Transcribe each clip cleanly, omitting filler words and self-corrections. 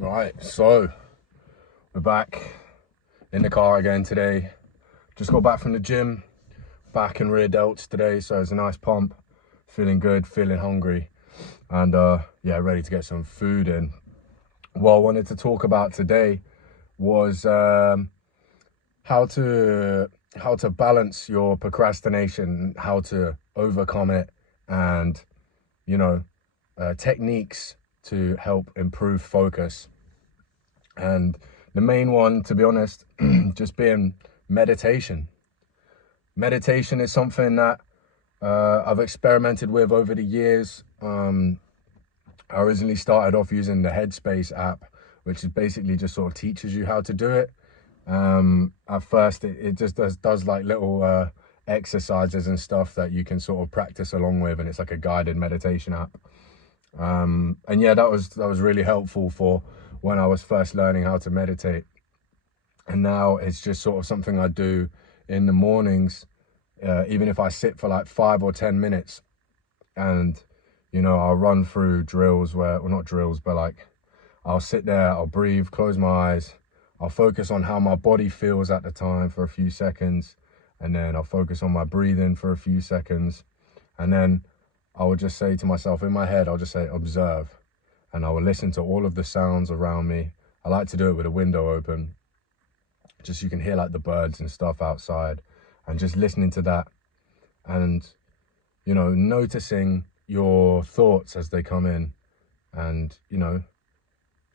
Right, so we're back in the car again today. Just got back from the gym, back and rear delts today, so it's a nice pump. Feeling good, feeling hungry, and yeah, ready to get some food in. What I wanted to talk about today was how to balance your procrastination, how to overcome it, and techniques to help improve focus. And the main one, to be honest, just being meditation. Meditation is something that I've experimented with over the years. I originally started off using the Headspace app, which is basically just sort of teaches you how to do it. At first, it just does like little exercises and stuff that you can sort of practice along with, and it's like a guided meditation app. And yeah, that was really helpful for when I was first learning how to meditate. And now it's just sort of something I do in the mornings, even if I sit for like 5 or 10 minutes, and I'll run through drills well, not drills, but like I'll sit there, I'll breathe, close my eyes, I'll focus on how my body feels at the time for a few seconds, and then I'll focus on my breathing for a few seconds, and then I will just say to myself in my head, I'll just say observe, and I will listen to all of the sounds around me. I like to do it with a window open, just so you can hear like the birds and stuff outside, and just listening to that, and noticing your thoughts as they come in, and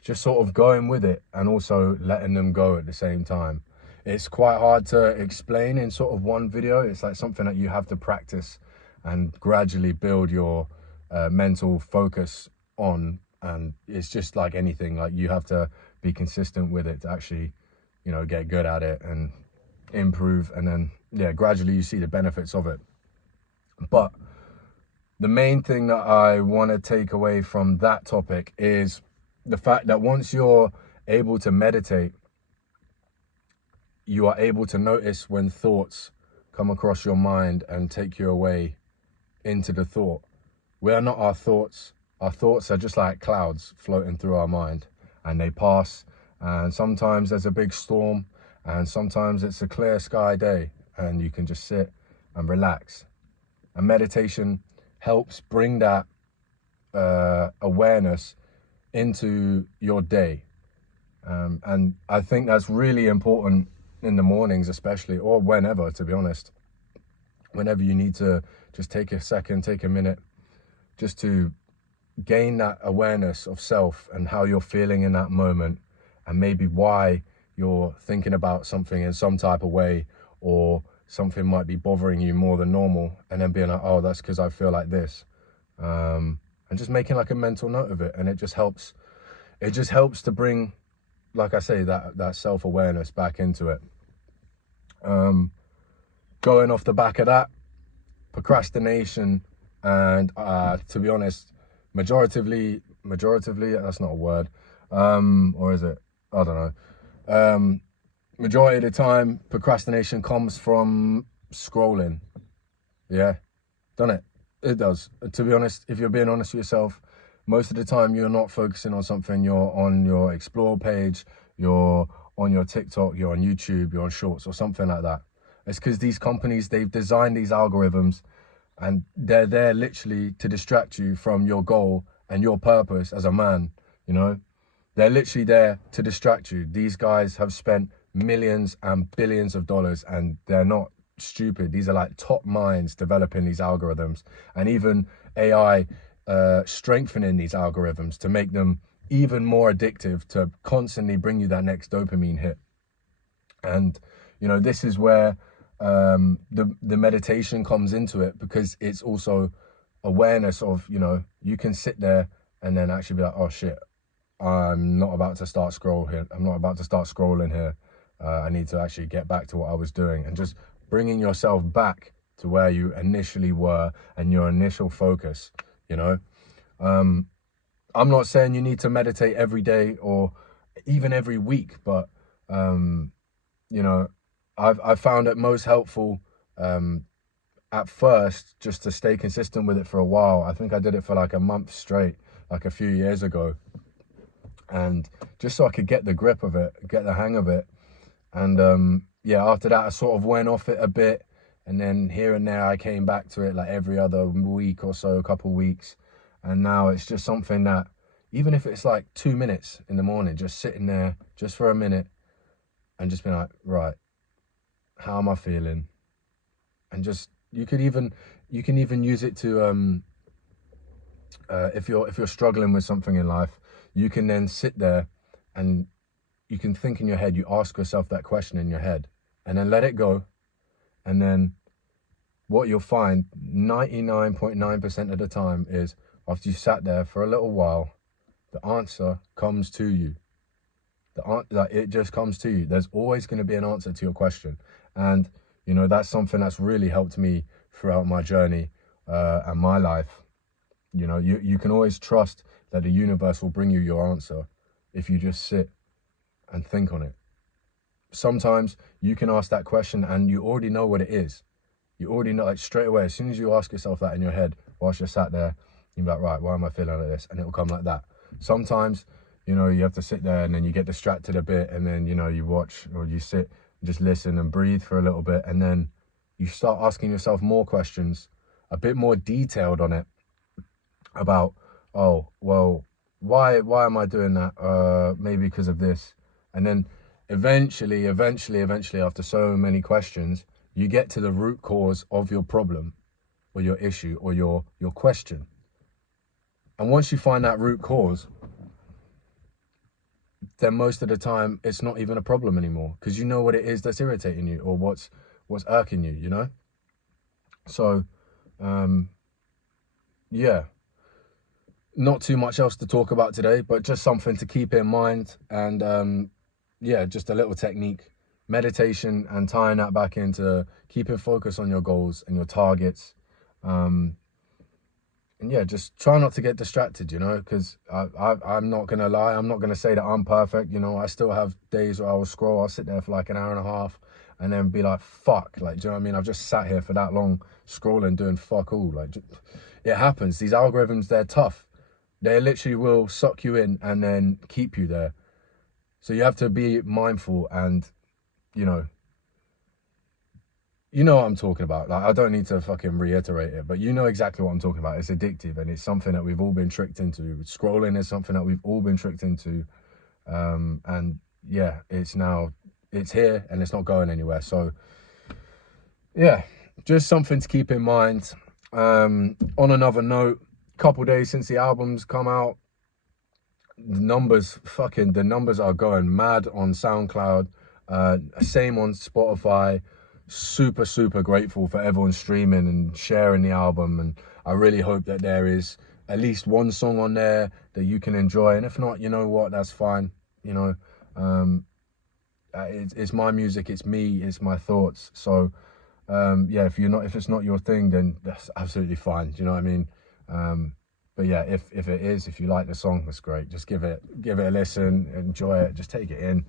just sort of going with it and also letting them go at the same time. It's quite hard to explain in sort of one video. It's like something that you have to practice and gradually build your mental focus on. And it's just like anything, like you have to be consistent with it to actually, get good at it and improve. And then, yeah, gradually you see the benefits of it. But the main thing that I want to take away from that topic is the fact that once you're able to meditate, you are able to notice when thoughts come across your mind and take you away into the thought. We are not our thoughts. Our thoughts are just like clouds floating through our mind, and they pass. And sometimes there's a big storm, and sometimes it's a clear sky day, and you can just sit and relax. And meditation helps bring that awareness into your day. And I think that's really important in the mornings especially, or whenever, to be honest. Whenever you need to just take a second, take a minute, just to gain that awareness of self and how you're feeling in that moment, and maybe why you're thinking about something in some type of way, or something might be bothering you more than normal, and then being like, oh, that's because I feel like this. And just making like a mental note of it. And it just helps to bring, like I say, that self-awareness back into it. Going off the back of that, procrastination, and to be honest, majoritively, that's not a word, or is it? I don't know. Majority of the time, procrastination comes from scrolling. Yeah, done it. It does. To be honest, if you're being honest with yourself, most of the time you're not focusing on something. You're on your explore page, you're on your TikTok, you're on YouTube, you're on Shorts or something like that. It's because these companies, they've designed these algorithms, and they're there literally to distract you from your goal and your purpose as a man. They're literally there to distract you. These guys have spent millions and billions of dollars, and they're not stupid. These are like top minds developing these algorithms, and even AI strengthening these algorithms to make them even more addictive, to constantly bring you that next dopamine hit. And this is where the meditation comes into it, because it's also awareness of, you can sit there and then actually be like, oh shit, I'm not about to start scrolling here. I need to actually get back to what I was doing, and just bringing yourself back to where you initially were and your initial focus. I'm not saying you need to meditate every day or even every week, but I've found it most helpful at first just to stay consistent with it for a while. I think I did it for like a month straight, like a few years ago. and just so I could get the grip of it, get the hang of it. And yeah, after that I sort of went off it a bit, and then here and there I came back to it like every other week or so, a couple of weeks. And now it's just something that, even if it's like 2 minutes in the morning, just sitting there just for a minute and just being like, right, how am I feeling? And just, you can even use it to if you're struggling with something in life, you can then sit there and you can think in your head, you ask yourself that question in your head, and then let it go. And then what you'll find 99.9% of the time is, after you sat there for a little while, the answer comes to you. It just comes to you. There's always going to be an answer to your question. And, you know, that's something that's really helped me throughout my journey and my life. You know, you can always trust that the universe will bring you your answer if you just sit and think on it. Sometimes you can ask that question and you already know what it is. You already know, like, straight away, as soon as you ask yourself that in your head, whilst you're sat there, you're like, right, why am I feeling like this? And it'll come like that. Sometimes, you know, you have to sit there and then you get distracted a bit, and then, you know, you watch or you sit and just listen and breathe for a little bit, and then you start asking yourself more questions, a bit more detailed on it, about, oh, well, why am I doing that? Maybe because of this. And then eventually, after so many questions, you get to the root cause of your problem or your issue or your question. And once you find that root cause, then most of the time it's not even a problem anymore, because you know what it is that's irritating you, or what's irking you, you know? So, yeah, not too much else to talk about today, but just something to keep in mind. And yeah, just a little technique, meditation, and tying that back into keeping focus on your goals and your targets. And yeah, just try not to get distracted, you know, because I'm not going to lie. I'm not going to say that I'm perfect. You know, I still have days where I will scroll. I'll sit there for like an hour and a half and then be like, fuck, like, do you know what I mean? I've just sat here for that long scrolling, doing fuck all. Like, it happens. These algorithms, they're tough. They literally will suck you in and then keep you there. So you have to be mindful, and, you know what I'm talking about. Like, I don't need to fucking reiterate it, but you know exactly what I'm talking about. It's addictive, and it's something that we've all been tricked into. Scrolling is something that we've all been tricked into. And yeah, it's here and it's not going anywhere. So yeah, just something to keep in mind. On another note, couple days since the album's come out, the numbers are going mad on SoundCloud, same on Spotify. Super grateful for everyone streaming and sharing the album, and I really hope that there is at least one song on there that you can enjoy, and if not, you know what, that's fine. You know, it's my music, it's me, it's my thoughts. So yeah, if it's not your thing, then that's absolutely fine. Do you know what I mean? But yeah, if it is, if you like the song, that's great. Just give it a listen, enjoy it, just take it in.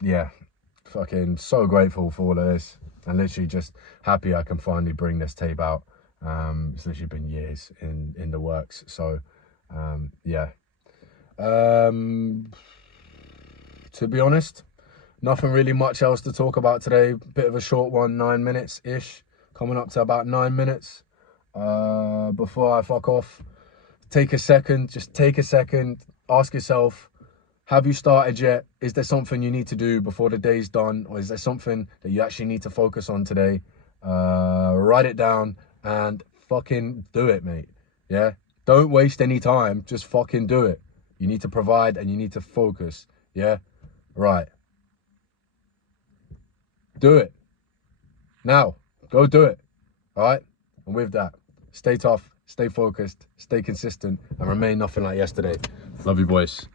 Yeah, fucking so grateful for all of this, and literally just happy I can finally bring this tape out. It's literally been years in the works. So yeah, to be honest, nothing really much else to talk about today. Bit of a short one, 9 minutes ish, coming up to about 9 minutes. Before I fuck off, take a second, ask yourself, have you started yet? Is there something you need to do before the day's done? Or is there something that you actually need to focus on today? Write it down and fucking do it, mate. Yeah? Don't waste any time. Just fucking do it. You need to provide and you need to focus. Yeah? Right. Do it. Now. Go do it. All right? And with that, stay tough, stay focused, stay consistent, and remain nothing like yesterday. Love you, boys.